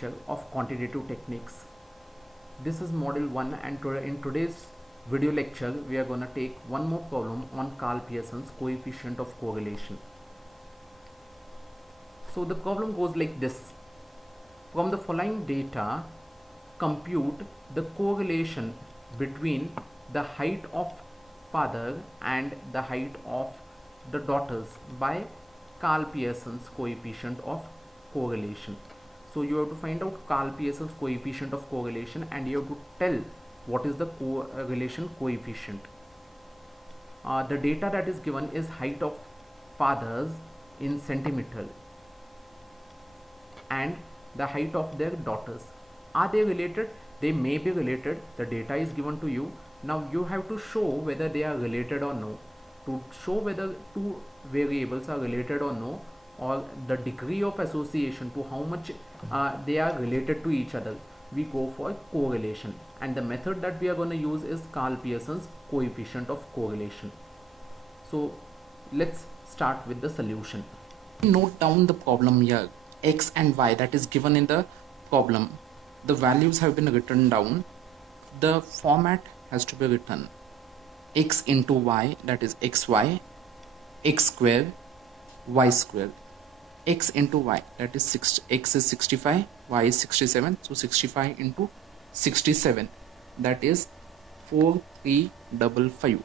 lecture of quantitative techniques. This is model 1 and in today's video lecture we are going to take one more problem on Karl Pearson's coefficient of correlation. So the problem goes like this. From the following data, compute the correlation between the height of father and the height of the daughters by Karl Pearson's coefficient of correlation. So you have to find out Karl Pearson's coefficient of correlation and you have to tell what is the correlation coefficient. The data that is given is height of fathers in centimeter and the height of their daughters. Are they related? They may be related. The data is given to you. Now you have to show whether they are related or no. To show whether two variables are related or no, or the degree of association to how much they are related to each other, we go for correlation, and the method that we are going to use is Karl Pearson's coefficient of correlation. So let's start with the solution. Note down the problem here, x and y that is given in the problem. The values have been written down. The format has to be written x into y, that is xy, x square, y square, x into y, that is x is 65, y is 67, so 65 into 67, that is 4355.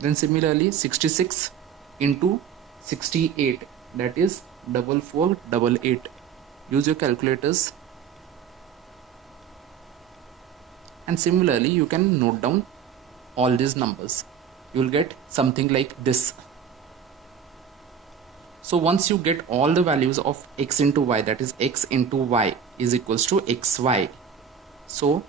Then similarly 66 into 68, that is 4488. Use your calculators, and similarly you can note down all these numbers. You will get something like this. So once you get all the values of x into y, that is x into y is equals to xy. So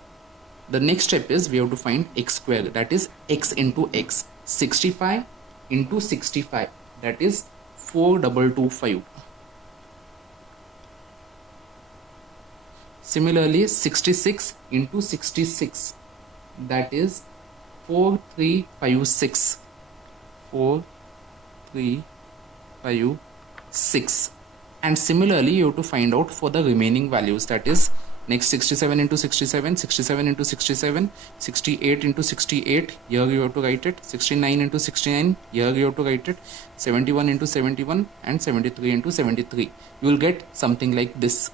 the next step is we have to find x square, that is x into x. 65 into 65, that is 4225. Similarly 66 into 66, that is 4356. 4356. And similarly you have to find out for the remaining values, that is next 67 into 67, 67 into 67, 68 into 68, here you have to write it, 69 into 69, here you have to write it, 71 into 71 and 73 into 73. You will get something like this.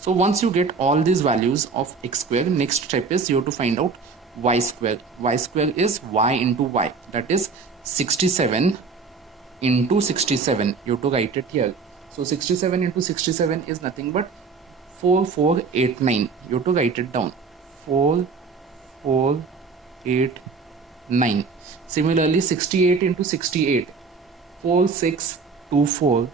So once you get all these values of x square, next step is you have to find out y square. Y square is y into y, that is 67 into 67. You have to write it here. So 67 into 67 is nothing but 4489. You have to write it down, 4489. Similarly 68 into 68, 4624.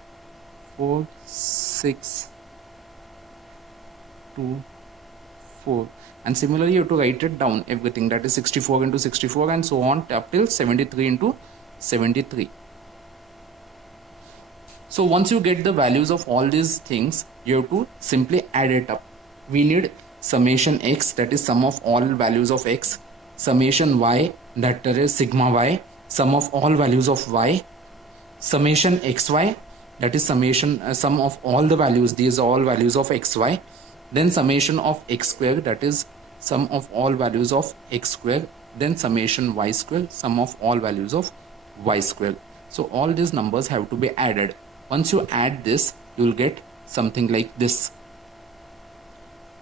4624. And similarly you have to write it down everything, that is 64 into 64 and so on up till 73 into 73. So once you get the values of all these things, you have to simply add it up. We need summation x, that is sum of all values of x, summation y, that is sigma y, sum of all values of y, summation xy, that is summation sum of all the values, these are all values of xy, then summation of x square, that is sum of all values of x square, then summation y square, sum of all values of y square. So all these numbers have to be added. Once you add this, you will get something like this.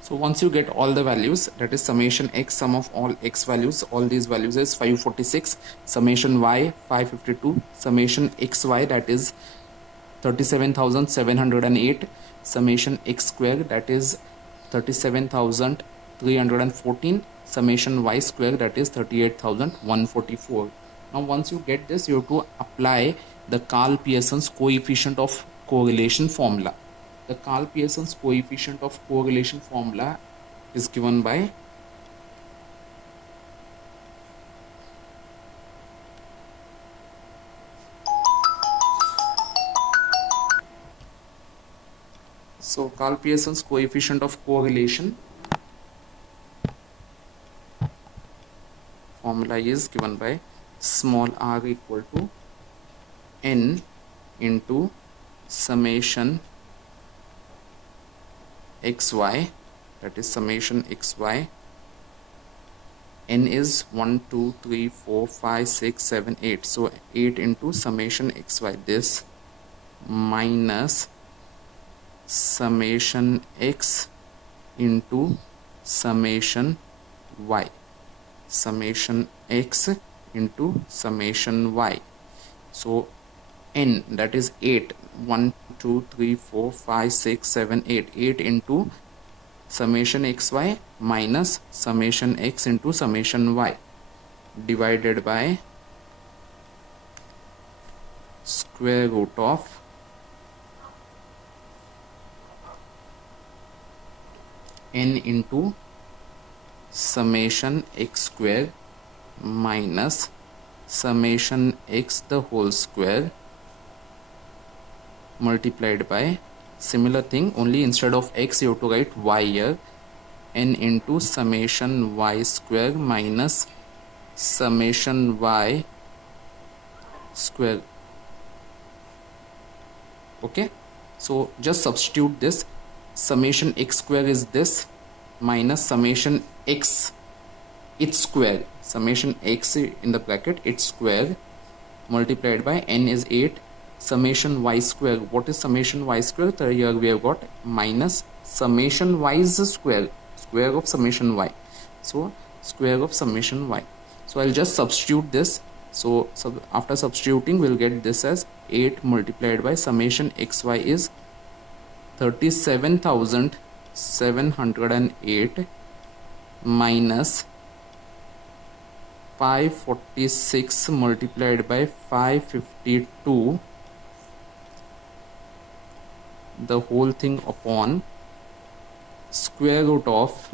So once you get all the values, that is summation x, sum of all x values, all these values is 546, summation y 552, summation xy, that is 37,708, summation x square, that is 37,314, summation y square, that is 38,144. Now once you get this, you have to apply the Karl Pearson's coefficient of correlation formula. The Karl Pearson's coefficient of correlation formula is given by Karl Pearson's coefficient of correlation formula is given by small r equal to n into summation xy, that is summation xy. N is 1 2 3 4 5 6 7 8, so 8 into summation xy, this minus summation x into summation y, summation x into summation y. So n, that is 8, 1 2 3 4 5 6 7 8, 8 into summation xy minus summation x into summation y divided by square root of n into summation x square minus summation x the whole square multiplied by, similar thing, only instead of x you have to write y here, n into summation y square minus summation y square. Okay, so just substitute this. Summation x square is this minus summation x its square, summation x in the bracket its square multiplied by n is 8, summation y square. What is summation y square? So here we have got minus summation y's square, square of summation y, so square of summation y. So I'll just substitute this. So after substituting we'll get this as 8 multiplied by summation xy is 37,708 minus 546 multiplied by 552, the whole thing upon square root of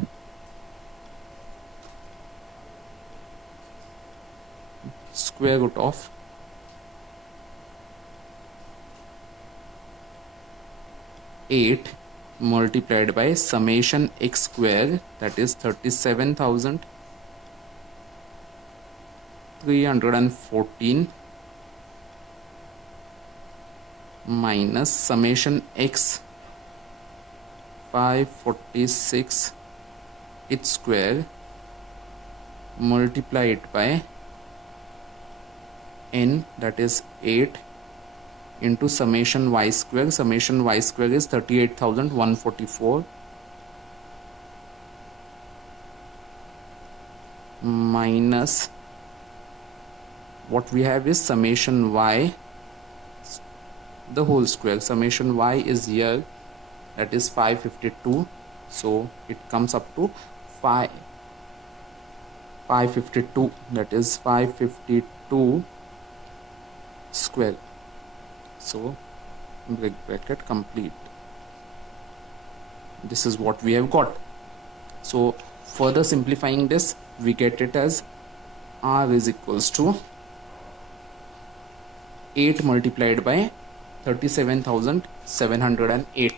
square root of 8 multiplied by summation x square, that is 37,314 minus summation x 546 its square multiplied by n, that is 8 into summation y square. Summation y square is 38,144 minus what we have is summation y the whole square. Summation y is here, that is 552, so it comes up to 552, that is 552 square. So bracket complete. This is what we have got. So further simplifying this, we get it as r is equals to 8 multiplied by 37,708.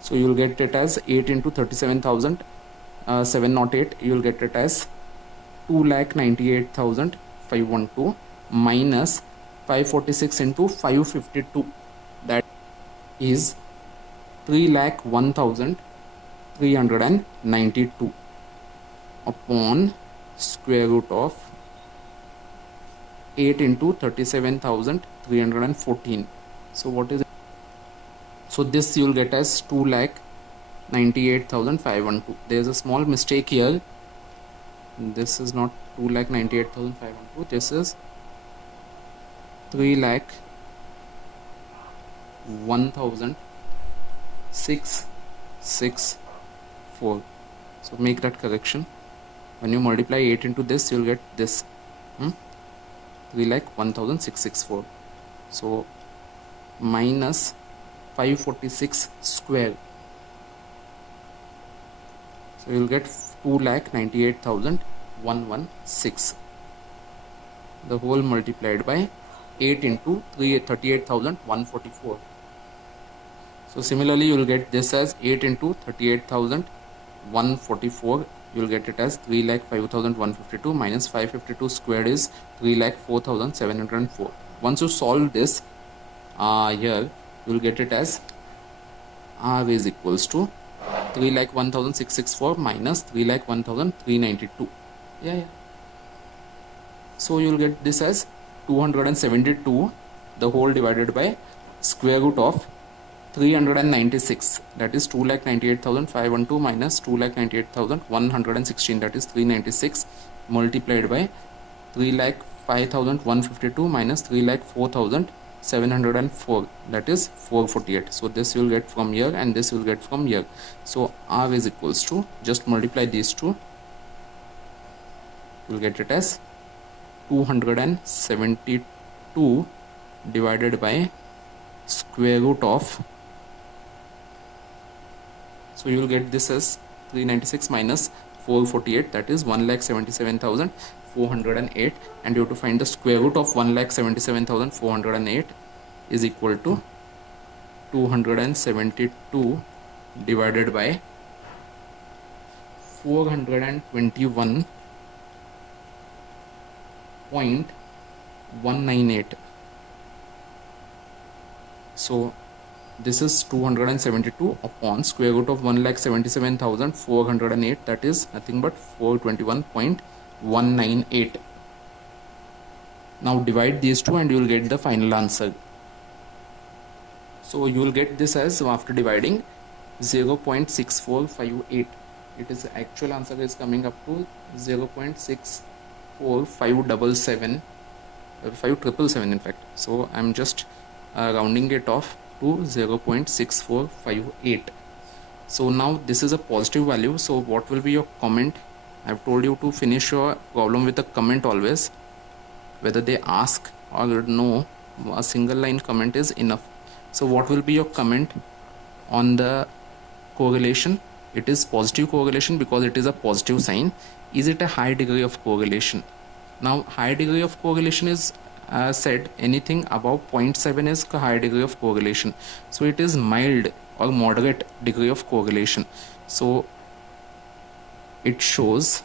So you will get it as 8 into 37,708. You will get it as 2,98,512 minus 546 into 552, that is 3,01,392 upon square root of 8 into 37,314. So what is it? So this you will get as 2,98,512. there is a small mistake here. This is not 2,98,512. This is 3,01,664. So make that correction. When you multiply 8 into this, you will get this 3,01,664. So minus 546 square. So you will get 2,98,116. The whole multiplied by 8 into 38,144. So similarly you will get this as 8 into 38,144 you will get it as 3,05,152 minus 552 squared is 3,04,704. Once you solve this here, you will get it as R is equals to 3,01,664 minus 3,01,392. Yeah. So you will get this as 272 the whole divided by square root of 396, that is 2,98,512 minus 2,98,116, that is 396, multiplied by 3,05,152 minus 3,04,704, that is 448. So this you will get from here and this you will get from here. So R is equals to, just multiply these two, you will get it as 272 divided by square root of, so you will get this as 396 minus 448, that is 1,77,408, and you have to find the square root of 1,77,408 is equal to 272 divided by 421.198. So this is 272 upon square root of 1,77,408, that is nothing but 421.198. Now divide these two and you will get the final answer. So you will get this as, after dividing, 0.6458. It is, actual answer is coming up to 0.64577, 5777 in fact. So I am just rounding it off to 0.6458. So now this is a positive value. So what will be your comment? I have told you to finish your problem with a comment always. Whether they ask or no, a single line comment is enough. So what will be your comment on the correlation? It is positive correlation because it is a positive sign. Is it a high degree of correlation? Now high degree of correlation is said anything above 0.7 is a high degree of correlation. So it is mild or moderate degree of correlation. So it shows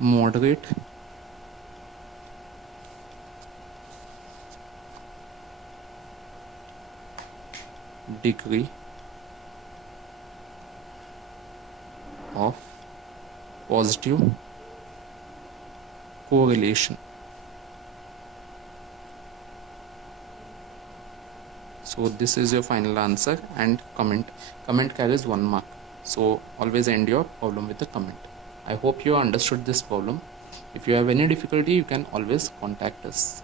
moderate degree of positive correlation. So this is your final answer, and comment carries 1 mark. So always end your problem with a comment. I hope you understood this problem. If you have any difficulty, you can always contact us.